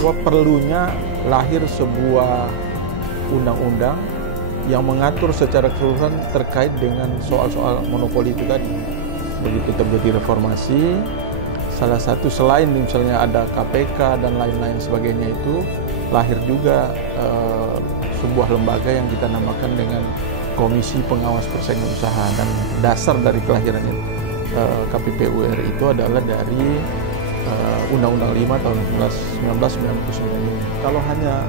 bahwa perlunya lahir sebuah undang-undang yang mengatur secara keseluruhan terkait dengan soal-soal monopoli itu tadi. Begitu terjadi reformasi, salah satu selain misalnya ada KPK dan lain-lain sebagainya itu, lahir juga sebuah lembaga yang kita namakan dengan Komisi Pengawas Persaingan Usaha, dan dasar dari kelahiran KPPU RI itu adalah dari Undang-Undang 5 tahun 1999 ini. Kalau hanya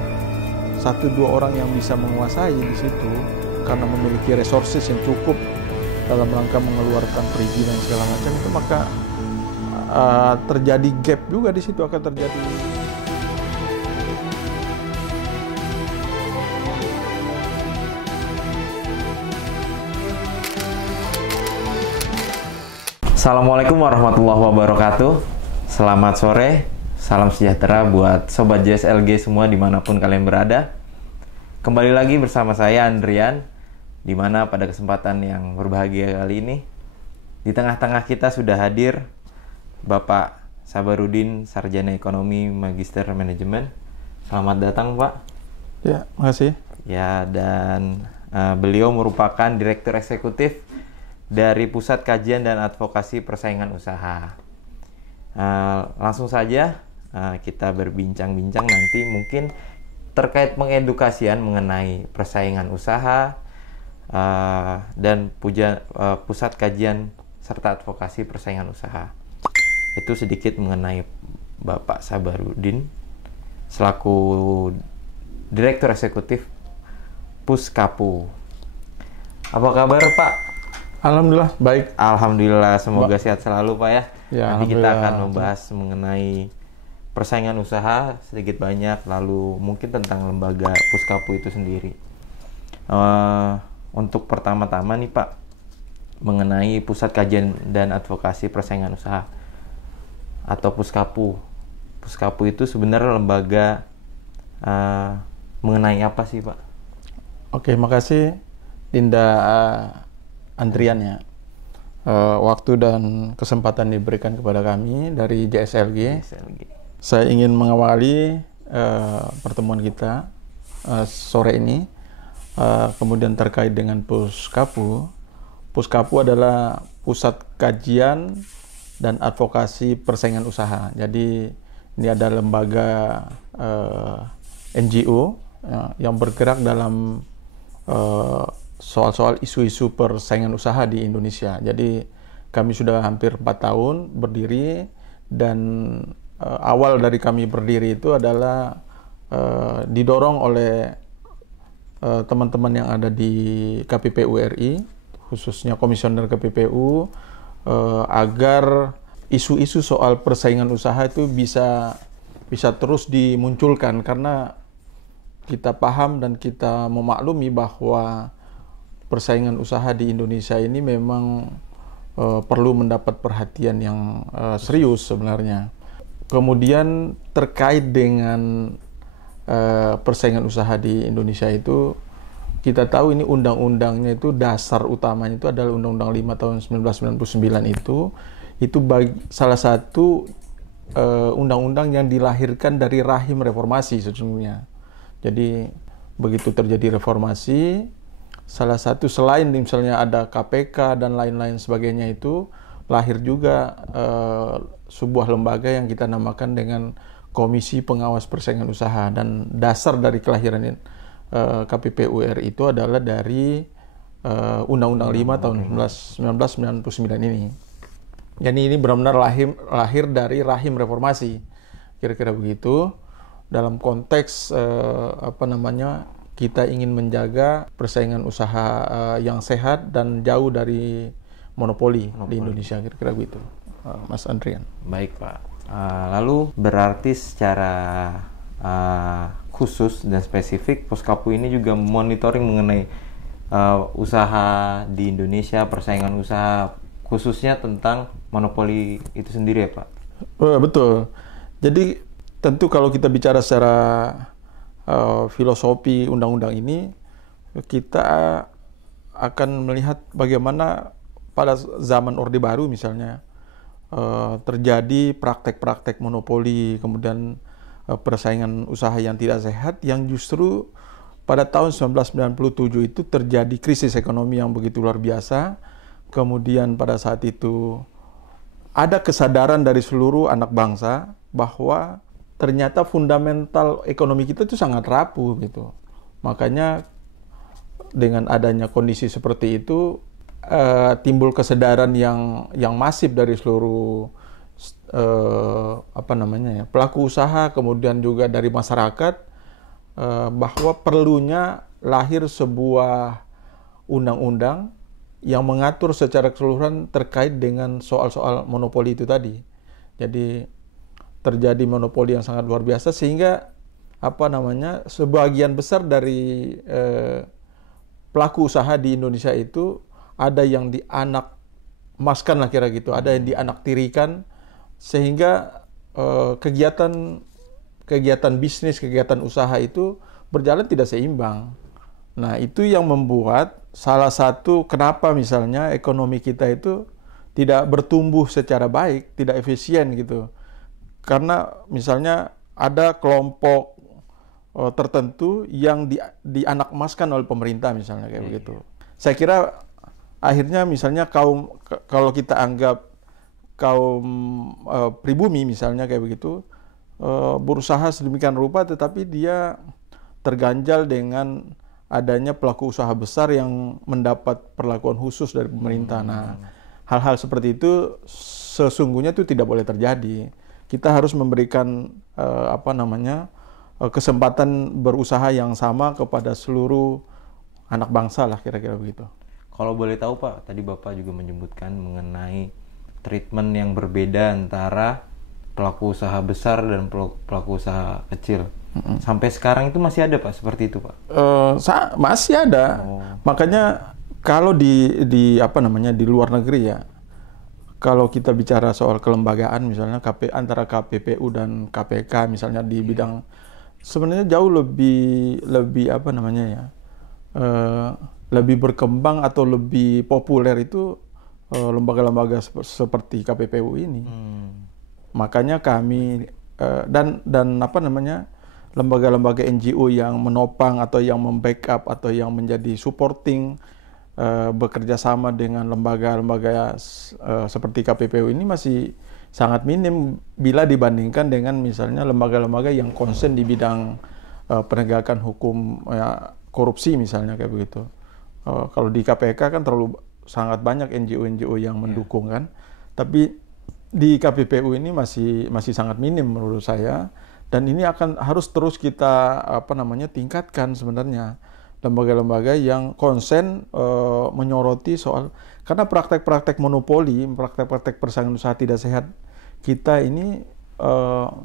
1-2 orang yang bisa menguasai di situ karena memiliki resources yang cukup dalam rangka mengeluarkan perizinan segala macam itu, maka terjadi gap juga di situ akan terjadi. Assalamualaikum warahmatullahi wabarakatuh. Selamat sore, salam sejahtera buat Sobat JSLG semua dimanapun kalian berada. Kembali lagi bersama saya Andrian, dimana pada kesempatan yang berbahagia kali ini di tengah-tengah kita sudah hadir Bapak Sabarudin, Sarjana Ekonomi Magister Manajemen. Selamat datang Pak. Ya, makasih. Ya, dan beliau merupakan Direktur Eksekutif dari Pusat Kajian dan Advokasi Persaingan Usaha. Langsung saja kita berbincang-bincang nanti mungkin terkait pengedukasian mengenai persaingan usaha dan Pusat Kajian serta Advokasi Persaingan Usaha. Itu sedikit mengenai Bapak Sabarudin selaku Direktur Eksekutif Puskapu. Apa kabar Pak? Alhamdulillah baik. Alhamdulillah, semoga sehat selalu Pak ya. Nanti kita akan membahas mengenai persaingan usaha sedikit banyak, lalu mungkin tentang lembaga Puskapu itu sendiri. Untuk pertama-tama nih Pak, mengenai Pusat Kajian dan Advokasi Persaingan Usaha atau Puskapu. Puskapu itu sebenarnya lembaga mengenai apa sih Pak? Oke, makasih Dinda Andrian ya. Waktu dan kesempatan diberikan kepada kami dari JSLG. Saya ingin mengawali pertemuan kita sore ini kemudian terkait dengan Puskapu. Puskapu adalah Pusat Kajian dan Advokasi Persaingan Usaha. Jadi ini ada lembaga NGO yang bergerak dalam soal-soal isu-isu persaingan usaha di Indonesia. Jadi kami sudah hampir 4 tahun berdiri, dan awal dari kami berdiri itu adalah didorong oleh teman-teman yang ada di KPPU RI, khususnya Komisioner KPPU, agar isu-isu soal persaingan usaha itu bisa terus dimunculkan, karena kita paham dan kita memaklumi bahwa persaingan usaha di Indonesia ini memang perlu mendapat perhatian yang serius sebenarnya. Kemudian terkait dengan persaingan usaha di Indonesia itu, kita tahu ini undang-undangnya itu dasar utamanya itu adalah Undang-Undang 5 tahun 1999 itu salah satu undang-undang yang dilahirkan dari rahim reformasi sesungguhnya. Jadi begitu terjadi reformasi, salah satu selain misalnya ada KPK dan lain-lain sebagainya itu, lahir juga sebuah lembaga yang kita namakan dengan Komisi Pengawas Persaingan Usaha, dan dasar dari kelahiran KPPU RI itu adalah dari Undang-Undang 5 tahun 1999 ini. Jadi ini benar-benar lahir dari rahim reformasi, kira-kira begitu. Dalam konteks kita ingin menjaga persaingan usaha yang sehat dan jauh dari monopoli di Indonesia, kira-kira begitu, Mas Andrian. Baik Pak. Lalu berarti secara khusus dan spesifik Puskapu ini juga monitoring mengenai usaha di Indonesia, persaingan usaha khususnya tentang monopoli itu sendiri ya Pak? Betul. Jadi tentu kalau kita bicara secara filosofi undang-undang ini, kita akan melihat bagaimana pada zaman Orde Baru misalnya terjadi praktek-praktek monopoli, kemudian persaingan usaha yang tidak sehat, yang justru pada tahun 1997 itu terjadi krisis ekonomi yang begitu luar biasa. Kemudian pada saat itu ada kesadaran dari seluruh anak bangsa bahwa ternyata fundamental ekonomi kita itu sangat rapuh gitu. Makanya dengan adanya kondisi seperti itu timbul kesadaran yang masif dari seluruh pelaku usaha, kemudian juga dari masyarakat, bahwa perlunya lahir sebuah undang-undang yang mengatur secara keseluruhan terkait dengan soal-soal monopoli itu tadi. Jadi terjadi monopoli yang sangat luar biasa sehingga sebagian besar dari pelaku usaha di Indonesia itu ada yang dianak emaskan lah kira gitu, ada yang dianak tirikan, sehingga kegiatan bisnis, kegiatan usaha itu berjalan tidak seimbang. Nah, itu yang membuat salah satu kenapa misalnya ekonomi kita itu tidak bertumbuh secara baik, tidak efisien gitu. Karena misalnya ada kelompok tertentu yang dianak emaskan oleh pemerintah misalnya kayak begitu. Saya kira akhirnya misalnya kalau kita anggap kaum pribumi misalnya kayak begitu, berusaha sedemikian rupa tetapi dia terganjal dengan adanya pelaku usaha besar yang mendapat perlakuan khusus dari pemerintah. Nah, hal-hal seperti itu sesungguhnya itu tidak boleh terjadi. Kita harus memberikan kesempatan berusaha yang sama kepada seluruh anak bangsa lah kira-kira begitu. Kalau boleh tahu Pak, tadi Bapak juga menyebutkan mengenai treatment yang berbeda antara pelaku usaha besar dan pelaku usaha kecil. Sampai sekarang itu masih ada Pak seperti itu Pak? Masih ada. Makanya kalau di luar negeri ya, kalau kita bicara soal kelembagaan misalnya antara KPPU dan KPK misalnya di bidang sebenarnya jauh lebih lebih berkembang atau lebih populer itu lembaga-lembaga seperti KPPU ini. Makanya kami lembaga-lembaga NGO yang menopang atau yang membackup atau yang menjadi supporting bekerja sama dengan lembaga-lembaga seperti KPPU ini masih sangat minim bila dibandingkan dengan misalnya lembaga-lembaga yang konsen di bidang penegakan hukum korupsi misalnya kayak begitu. Kalau di KPK kan sangat banyak NGO-NGO yang mendukung kan, tapi di KPPU ini masih sangat minim menurut saya. Dan ini harus terus kita tingkatkan sebenarnya lembaga-lembaga yang konsen menyoroti soal, karena praktek-praktek monopoli, praktek-praktek persaingan usaha tidak sehat kita ini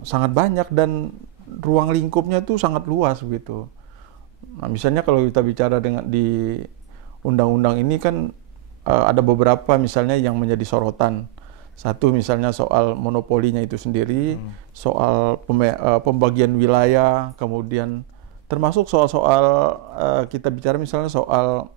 sangat banyak dan ruang lingkupnya itu sangat luas gitu. Nah, misalnya kalau kita bicara di undang-undang ini kan ada beberapa misalnya yang menjadi sorotan. Satu misalnya soal monopolinya itu sendiri, soal pembagian wilayah, kemudian termasuk soal kita bicara misalnya soal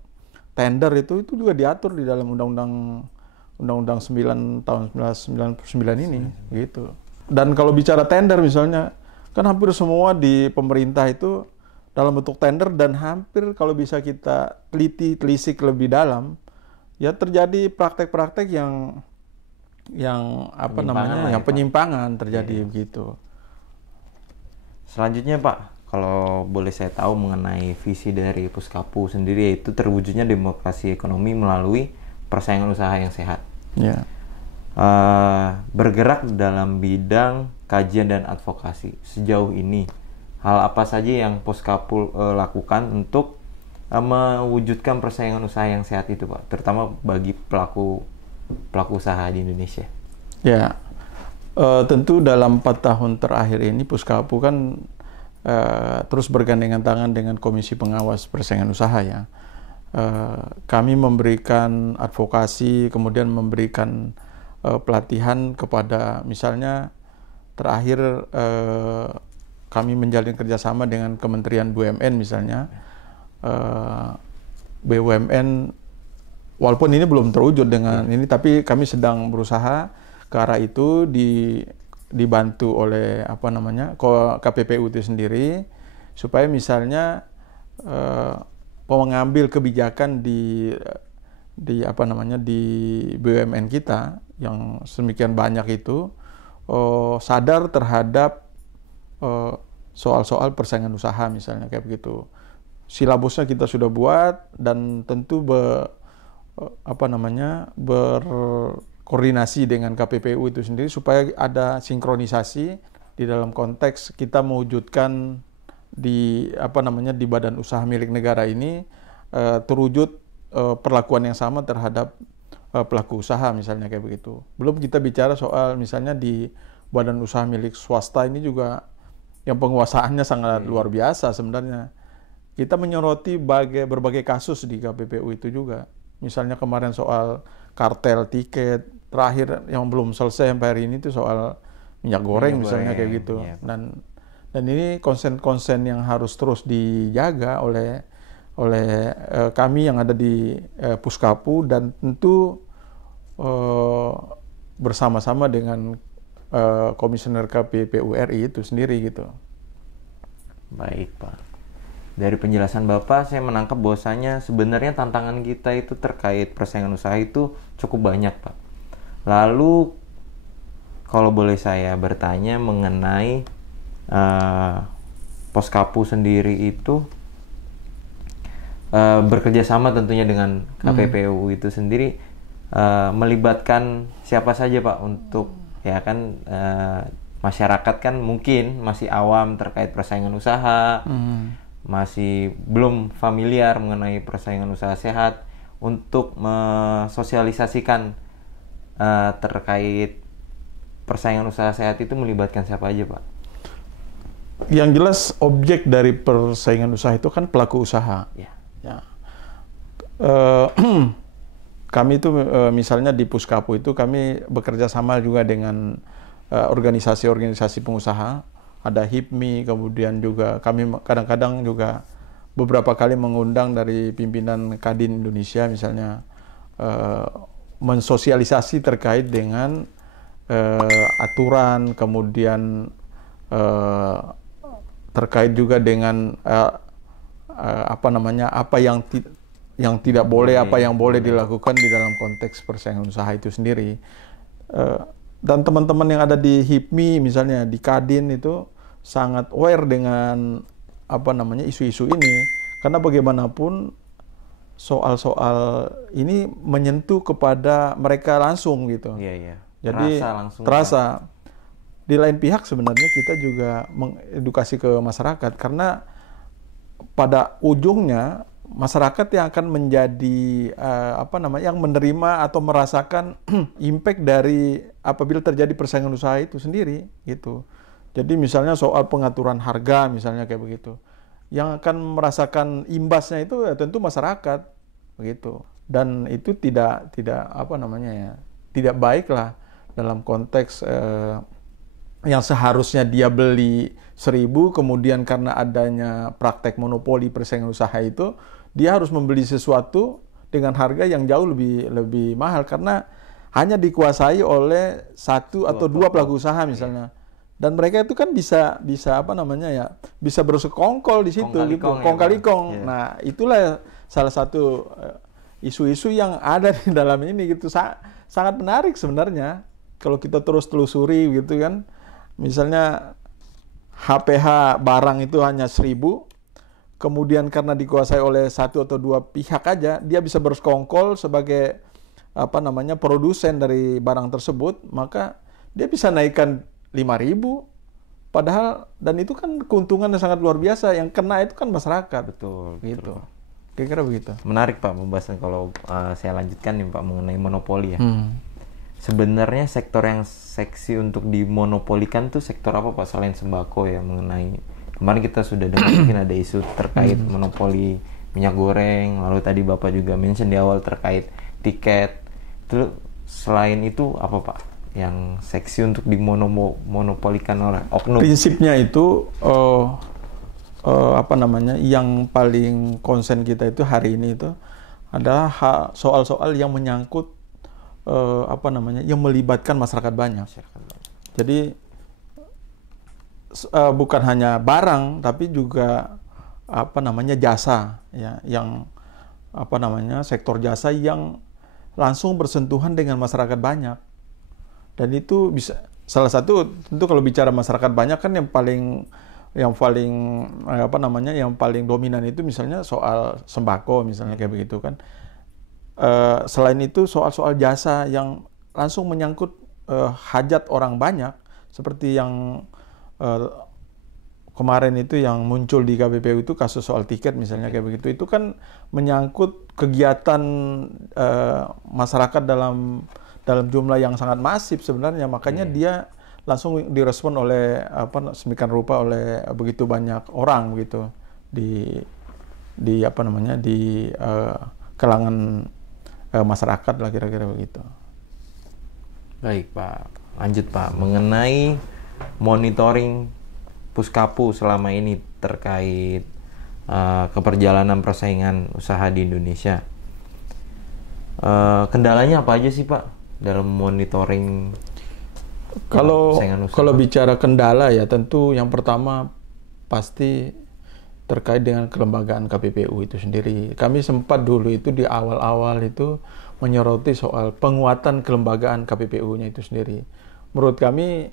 tender itu juga diatur di dalam Undang-Undang 9 tahun 1999 ini gitu. Dan kalau bicara tender misalnya, kan hampir semua di pemerintah itu dalam bentuk tender, dan hampir kalau bisa kita telisik lebih dalam, ya terjadi praktek-praktek yang penyimpangan terjadi begitu. Selanjutnya Pak, kalau boleh saya tahu mengenai visi dari Puskapu sendiri, yaitu terwujudnya demokrasi ekonomi melalui persaingan usaha yang sehat. Ya. Bergerak dalam bidang kajian dan advokasi. Sejauh ini hal apa saja yang Puskapu lakukan untuk mewujudkan persaingan usaha yang sehat itu Pak, terutama bagi pelaku usaha di Indonesia? Ya, tentu dalam 4 tahun terakhir ini Puskapu kan terus bergandengan tangan dengan Komisi Pengawas Persaingan Usaha ya. Kami memberikan advokasi, kemudian memberikan pelatihan kepada, misalnya terakhir kami menjalin kerjasama dengan Kementerian BUMN misalnya. BUMN walaupun ini belum terwujud dengan ini, tapi kami sedang berusaha ke arah itu di dibantu oleh KPPU itu sendiri, supaya misalnya pengambil kebijakan di BUMN kita yang sedemikian banyak itu sadar terhadap soal-soal persaingan usaha misalnya kayak begitu. Silabusnya kita sudah buat dan tentu berkoordinasi dengan KPPU itu sendiri supaya ada sinkronisasi di dalam konteks kita mewujudkan di badan usaha milik negara ini terwujud perlakuan yang sama terhadap pelaku usaha misalnya kayak begitu. Belum kita bicara soal misalnya di badan usaha milik swasta ini juga yang penguasaannya sangat luar biasa sebenarnya. Kita menyoroti berbagai kasus di KPPU itu juga. Misalnya kemarin soal kartel tiket, terakhir yang belum selesai sampai hari ini itu soal minyak goreng misalnya kayak gitu. Yeah. Dan ini konsen-konsen yang harus terus dijaga oleh kami yang ada di Puskapu dan tentu bersama-sama dengan Komisioner KPPU RI itu sendiri gitu. Baik Pak. Dari penjelasan Bapak, saya menangkap bahwasanya sebenarnya tantangan kita itu terkait persaingan usaha itu cukup banyak, Pak. Lalu, kalau boleh saya bertanya mengenai Puskapu sendiri itu bekerja sama tentunya dengan KPPU itu sendiri, melibatkan siapa saja Pak untuk masyarakat kan mungkin masih awam terkait persaingan usaha, masih belum familiar mengenai persaingan usaha sehat. Untuk mensosialisasikan terkait persaingan usaha sehat itu melibatkan siapa aja Pak? Yang jelas objek dari persaingan usaha itu kan pelaku usaha. Ya. Kami itu misalnya di Puskapu itu kami bekerja sama juga dengan organisasi-organisasi pengusaha. Ada HIPMI, kemudian juga kami kadang-kadang juga beberapa kali mengundang dari pimpinan Kadin Indonesia misalnya mensosialisasi terkait dengan aturan, kemudian terkait juga dengan apa yang tidak boleh, apa yang boleh dilakukan di dalam konteks persaingan usaha itu sendiri. Dan teman-teman yang ada di HIPMI misalnya di Kadin itu sangat aware dengan isu-isu ini, karena bagaimanapun soal-soal ini menyentuh kepada mereka langsung gitu. Iya. Jadi terasa. Di lain pihak sebenarnya kita juga mengedukasi ke masyarakat, karena pada ujungnya masyarakat yang akan menjadi yang menerima atau merasakan impact dari apabila terjadi persaingan usaha itu sendiri gitu. Jadi misalnya soal pengaturan harga misalnya kayak begitu, yang akan merasakan imbasnya itu ya tentu masyarakat begitu. Dan itu tidak baik lah dalam konteks yang seharusnya dia beli 1.000, kemudian karena adanya praktek monopoli persaingan usaha itu dia harus membeli sesuatu dengan harga yang jauh lebih mahal karena hanya dikuasai oleh satu atau dua pelaku usaha misalnya. Dan mereka itu kan bisa bersekongkol di situ kong kali kong. Ya. Nah, itulah salah satu isu-isu yang ada di dalam ini gitu. Sangat menarik sebenarnya kalau kita terus telusuri gitu kan. Misalnya HPH barang itu hanya 1.000, kemudian karena dikuasai oleh satu atau dua pihak aja, dia bisa bersekongkol sebagai produsen dari barang tersebut, maka dia bisa naikkan 5.000. Padahal dan itu kan keuntungan yang sangat luar biasa, yang kena itu kan masyarakat. Betul. Gitu. Kira-kira begitu. Menarik Pak pembahasan kalau saya lanjutkan nih Pak mengenai monopoli ya. Sebenarnya sektor yang seksi untuk dimonopolikan tuh sektor apa Pak selain sembako ya, mengenai kemarin kita sudah dengar mungkin ada isu terkait monopoli minyak goreng, lalu tadi Bapak juga mention di awal terkait tiket. Itu selain itu apa Pak yang seksi untuk dimonopolikan oleh oknum? Prinsipnya itu yang paling konsen kita itu hari ini itu adalah soal-soal yang menyangkut yang melibatkan masyarakat banyak. Jadi bukan hanya barang tapi juga jasa ya, yang sektor jasa yang langsung bersentuhan dengan masyarakat banyak. Dan itu bisa salah satu, tentu kalau bicara masyarakat banyak kan yang paling yang paling dominan itu misalnya soal sembako misalnya kayak begitu kan. Selain itu soal jasa yang langsung menyangkut hajat orang banyak, seperti yang kemarin itu yang muncul di KPPU itu kasus soal tiket misalnya kayak begitu, itu kan menyangkut kegiatan masyarakat dalam jumlah yang sangat masif sebenarnya, makanya dia langsung direspon oleh sedemikian rupa oleh begitu banyak orang begitu di kalangan masyarakat lah kira-kira begitu. Baik Pak, lanjut Pak, mengenai monitoring Puskapu selama ini terkait keperjalanan persaingan usaha di Indonesia. Kendalanya apa aja sih Pak dalam monitoring? Kalau bicara kendala ya tentu yang pertama pasti terkait dengan kelembagaan KPPU itu sendiri. Kami sempat dulu itu di awal-awal itu menyoroti soal penguatan kelembagaan KPPU-nya itu sendiri. Menurut kami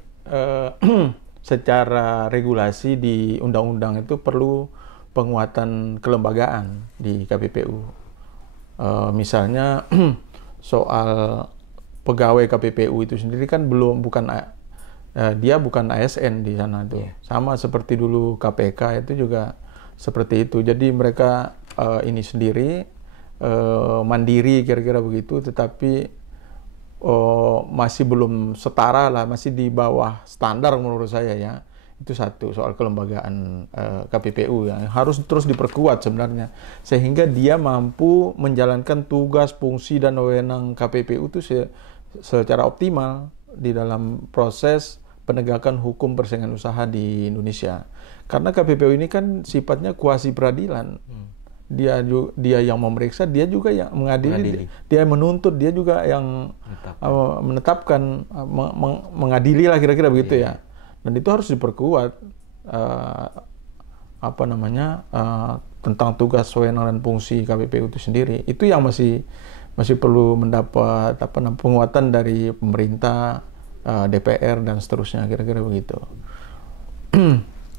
secara regulasi di undang-undang itu perlu penguatan kelembagaan di KPPU. Misalnya soal pegawai KPPU itu sendiri kan dia bukan ASN di sana tuh. Sama seperti dulu KPK itu juga seperti itu. Jadi mereka ini sendiri mandiri kira-kira begitu, tetapi masih belum setara lah, masih di bawah standar menurut saya ya. Itu satu soal kelembagaan KPPU yang harus terus diperkuat sebenarnya, sehingga dia mampu menjalankan tugas, fungsi dan wewenang KPPU itu secara optimal di dalam proses penegakan hukum persaingan usaha di Indonesia. Karena KPPU ini kan sifatnya kuasi peradilan. Dia yang memeriksa, dia juga yang mengadili. Dia menuntut, dia juga yang menetapkan, mengadili lah kira-kira begitu ya. Dan itu harus diperkuat tentang tugas, wewenang dan fungsi KPPU itu sendiri. Itu yang masih perlu mendapat penguatan dari pemerintah, DPR dan seterusnya, kira-kira begitu.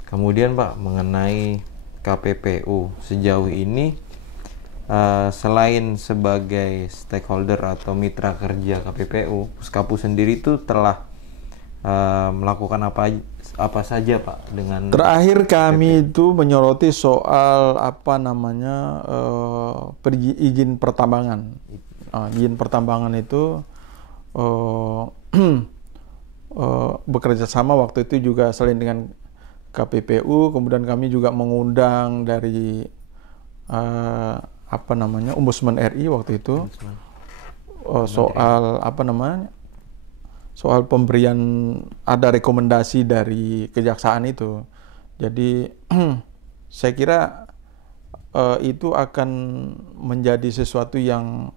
Kemudian Pak, mengenai KPPU sejauh ini selain sebagai stakeholder atau mitra kerja KPPU, Puskapu sendiri itu telah melakukan apa saja Pak dengan terakhir kami itu menyoroti soal izin pertambangan. Izin pertambangan itu bekerja sama waktu itu juga selain dengan KPPU, kemudian kami juga mengundang dari Ombudsman RI waktu itu soal pemberian, ada rekomendasi dari kejaksaan itu. Jadi saya kira itu akan menjadi sesuatu yang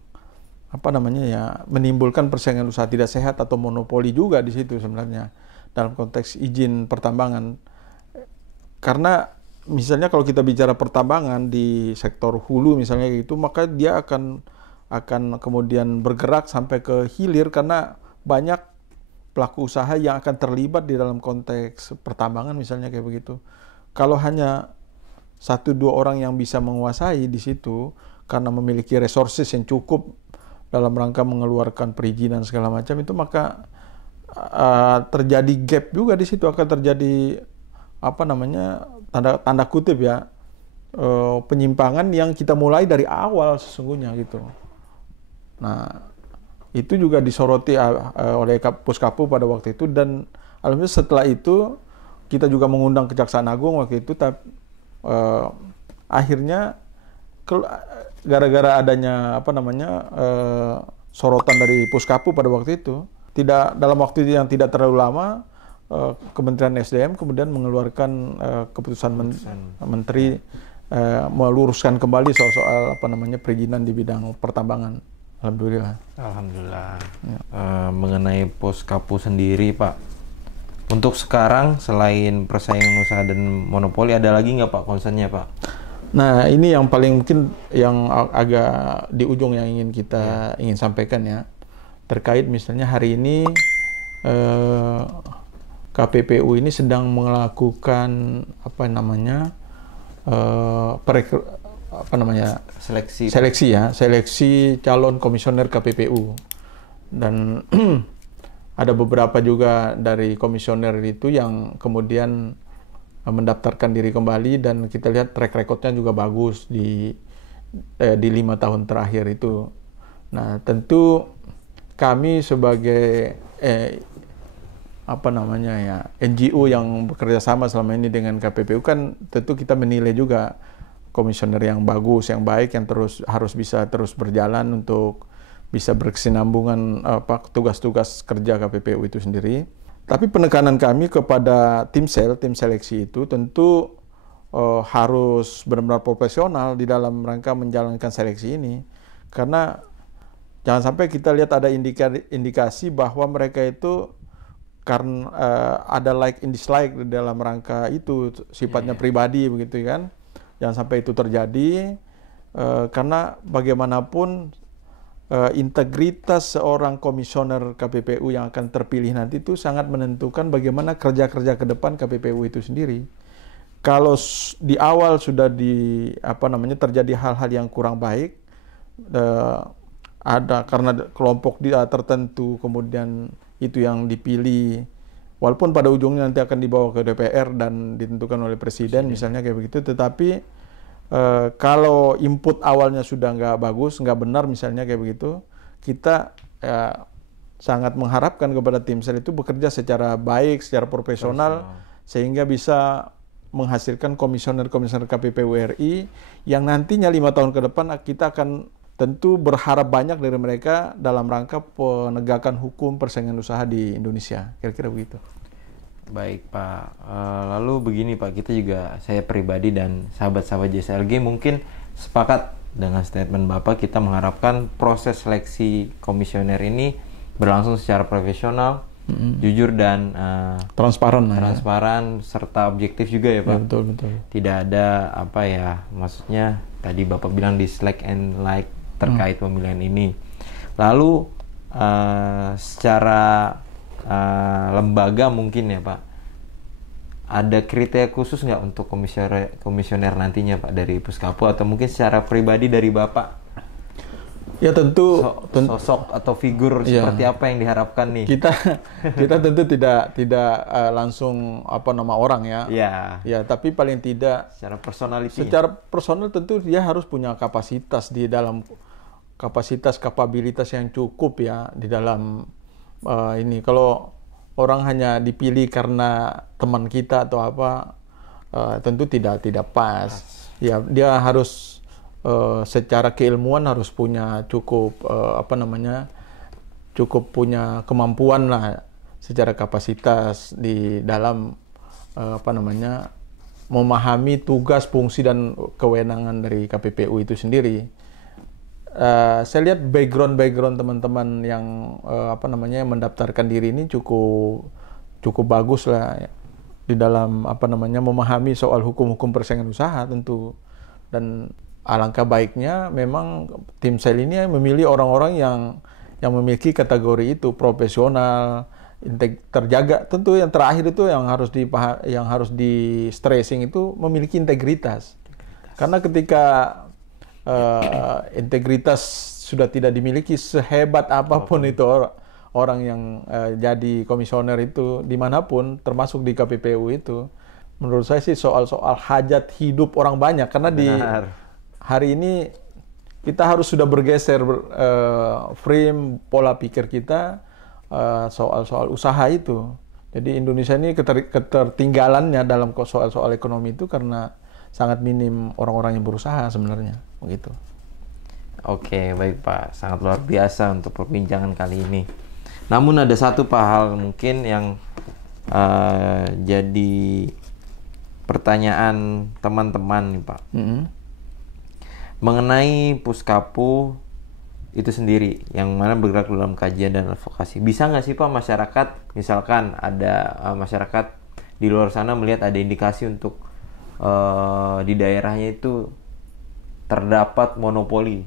menimbulkan persaingan usaha tidak sehat atau monopoli juga di situ sebenarnya dalam konteks izin pertambangan. Karena misalnya kalau kita bicara pertambangan di sektor hulu misalnya gitu, maka dia akan kemudian bergerak sampai ke hilir karena banyak pelaku usaha yang akan terlibat di dalam konteks pertambangan misalnya kayak begitu. Kalau hanya 1-2 orang yang bisa menguasai di situ karena memiliki resources yang cukup dalam rangka mengeluarkan perizinan segala macam itu, maka terjadi gap juga di situ, akan terjadi tanda kutip ya, penyimpangan yang kita mulai dari awal sesungguhnya gitu. Nah, itu juga disoroti oleh Puskapu pada waktu itu, dan alhamdulillah setelah itu kita juga mengundang Kejaksaan Agung waktu itu, tapi akhirnya gara-gara adanya sorotan dari Puskapu pada waktu itu, dalam waktu yang tidak terlalu lama Kementerian SDM kemudian mengeluarkan keputusan Menteri meluruskan kembali soal perizinan di bidang pertambangan. Alhamdulillah. Ya. Mengenai Puskapu sendiri Pak, Untuk sekarang selain persaingan usaha dan monopoli ada lagi nggak Pak concernnya Pak? Nah, ini yang paling mungkin yang agak di ujung yang ingin kita ingin sampaikan ya. Terkait misalnya hari ini KPPU ini sedang melakukan seleksi calon komisioner KPPU. Dan ada beberapa juga dari komisioner itu yang kemudian mendaftarkan diri kembali, dan kita lihat track recordnya juga bagus di 5 tahun terakhir itu. Nah, tentu kami sebagai NGO yang bekerja sama selama ini dengan KPPU kan tentu kita menilai juga komisioner yang bagus, yang baik, yang harus bisa terus berjalan untuk bisa berkesinambungan tugas-tugas kerja KPPU itu sendiri. Tapi penekanan kami kepada tim seleksi itu tentu harus benar-benar profesional di dalam rangka menjalankan seleksi ini. Karena jangan sampai kita lihat ada indikasi bahwa mereka itu karena ada like and dislike di dalam rangka itu, sifatnya pribadi begitu kan. Jangan sampai itu terjadi, karena bagaimanapun integritas seorang komisioner KPPU yang akan terpilih nanti itu sangat menentukan bagaimana kerja-kerja ke depan KPPU itu sendiri. Kalau di awal sudah terjadi hal-hal yang kurang baik, ada karena kelompok dia tertentu kemudian itu yang dipilih, walaupun pada ujungnya nanti akan dibawa ke DPR dan ditentukan oleh presiden misalnya kayak begitu, tetapi kalau input awalnya sudah nggak bagus, nggak benar misalnya kayak begitu, kita sangat mengharapkan kepada tim sel itu bekerja secara baik, secara profesional, sehingga bisa menghasilkan komisioner-komisioner KPPU RI yang nantinya 5 tahun ke depan kita akan tentu berharap banyak dari mereka dalam rangka penegakan hukum persaingan usaha di Indonesia. Kira-kira begitu. Baik Pak, lalu begini Pak, kita juga, saya pribadi dan sahabat-sahabat JSLG mungkin sepakat dengan statement Bapak. Kita mengharapkan proses seleksi komisioner ini berlangsung secara profesional, jujur dan transparan serta objektif juga ya Pak. Ya, betul. Tidak ada maksudnya tadi Bapak bilang dislike and like terkait pemilihan ini. Lalu secara lembaga mungkin ya Pak, ada kriteria khusus nggak untuk komisioner nantinya Pak dari Puskapu, atau mungkin secara pribadi dari Bapak? Ya tentu sosok atau figur seperti apa yang diharapkan nih? Kita tentu tidak langsung nama orang ya. Ya, tapi paling tidak secara personality. Secara personal tentu dia harus punya kapasitas di dalam kapabilitas yang cukup ya di dalam ini. Kalau orang hanya dipilih karena teman kita atau apa, tentu tidak pas. Ya, dia harus secara keilmuan harus punya cukup punya kemampuan lah secara kapasitas di dalam memahami tugas, fungsi dan kewenangan dari KPPU itu sendiri. Saya lihat background teman-teman yang yang mendaftarkan diri ini cukup bagus lah ya, di dalam memahami soal hukum persaingan usaha tentu. Dan alangkah baiknya memang tim sel ini memilih orang-orang yang memiliki kategori itu, profesional, terjaga. Tentu yang terakhir itu yang harus di stressing itu memiliki integritas. Karena ketika integritas sudah tidak dimiliki, sehebat apapun itu orang yang jadi komisioner itu dimanapun, termasuk di KPPU itu, menurut saya sih soal hajat hidup orang banyak. Karena di hari ini kita harus sudah bergeser frame pola pikir kita soal usaha itu. Jadi Indonesia ini ketertinggalannya dalam soal ekonomi itu karena sangat minim orang-orang yang berusaha sebenarnya, begitu. Oke, baik Pak, sangat luar biasa untuk perbincangan kali ini. Namun ada satu hal mungkin yang jadi pertanyaan teman-teman nih Pak, mengenai Puskapu itu sendiri yang mana bergerak dalam kajian dan advokasi. Bisa nggak sih Pak masyarakat, misalkan ada masyarakat di luar sana melihat ada indikasi untuk di daerahnya itu terdapat monopoli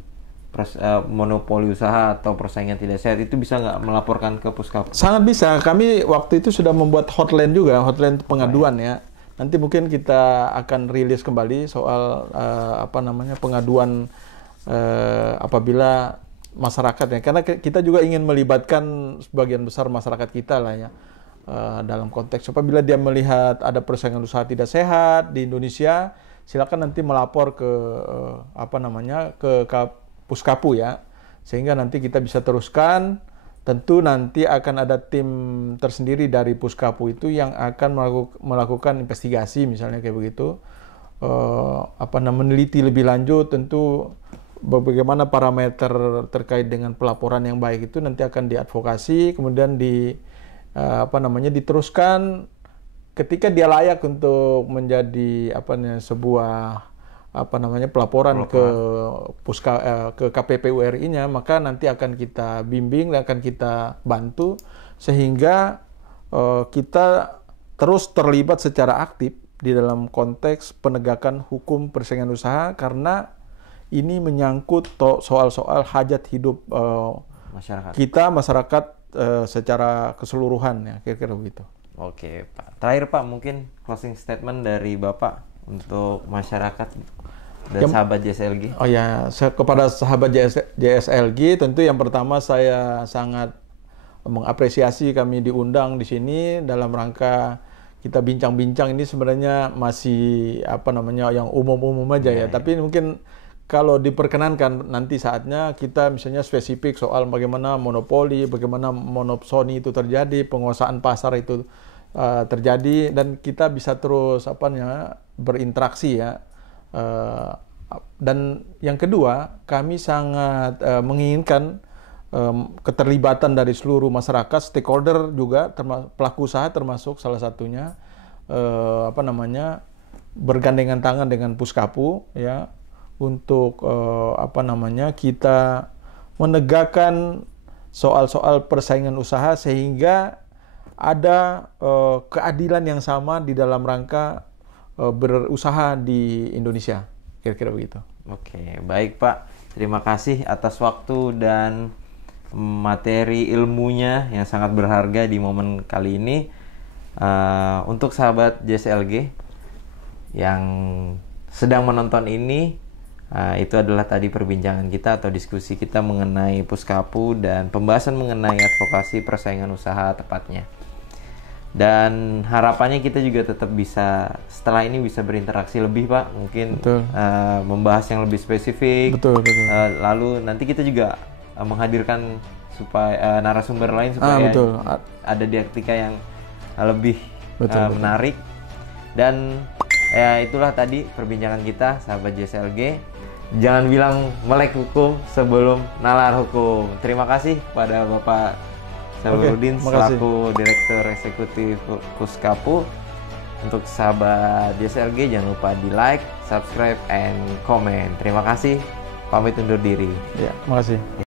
usaha atau persaingan tidak sehat, itu bisa nggak melaporkan ke Puskapul? Sangat bisa. Kami waktu itu sudah membuat hotline juga, hotline pengaduan ya. Nanti mungkin kita akan rilis kembali soal pengaduan apabila masyarakat ya, karena kita juga ingin melibatkan sebagian besar masyarakat kita lah ya, dalam konteks apabila dia melihat ada persaingan usaha tidak sehat di Indonesia, silakan nanti melapor ke ke Puskapu ya, sehingga nanti kita bisa teruskan. Tentu nanti akan ada tim tersendiri dari Puskapu itu yang akan melakukan investigasi misalnya kayak begitu, meneliti lebih lanjut tentu bagaimana parameter terkait dengan pelaporan yang baik itu nanti akan diadvokasi, kemudian diteruskan ketika dia layak untuk menjadi sebuah pelaporan ke KPPU RI-nya, maka nanti akan kita bimbing dan akan kita bantu sehingga kita terus terlibat secara aktif di dalam konteks penegakan hukum persaingan usaha, karena ini menyangkut soal-soal hajat hidup masyarakat secara keseluruhan ya, kira-kira begitu. Oke Pak. Terakhir Pak, mungkin closing statement dari Bapak untuk masyarakat dan sahabat JSLG. Oh ya, kepada sahabat JSLG tentu yang pertama saya sangat mengapresiasi kami diundang di sini dalam rangka kita bincang-bincang. Ini sebenarnya masih yang umum-umum aja ya. Tapi mungkin kalau diperkenankan nanti saatnya kita misalnya spesifik soal bagaimana monopoli, bagaimana monopsoni itu terjadi, penguasaan pasar itu terjadi, dan kita bisa terus berinteraksi ya. Dan yang kedua, kami sangat menginginkan keterlibatan dari seluruh masyarakat, stakeholder juga, pelaku usaha termasuk salah satunya, bergandengan tangan dengan Puskapu ya, untuk kita menegakkan soal-soal persaingan usaha sehingga ada keadilan yang sama di dalam rangka berusaha di Indonesia, kira-kira begitu. Oke, baik Pak. Terima kasih atas waktu dan materi ilmunya yang sangat berharga di momen kali ini. Untuk sahabat JSLG yang sedang menonton ini, itu adalah tadi perbincangan kita atau diskusi kita mengenai Puskapu dan pembahasan mengenai advokasi persaingan usaha tepatnya. Dan harapannya kita juga tetap bisa setelah ini bisa berinteraksi lebih Pak, mungkin membahas yang lebih spesifik. Betul. Lalu nanti kita juga menghadirkan supaya narasumber lain supaya ada dialektika yang lebih menarik. Dan ya itulah tadi perbincangan kita sahabat JSLG. Jangan bilang melek hukum sebelum nalar hukum. Terima kasih pada Bapak Saburudin selaku Direktur Eksekutif Puskapu. Untuk sahabat JSLG jangan lupa di like, subscribe, and comment. Terima kasih. Pamit undur diri. Ya, makasih.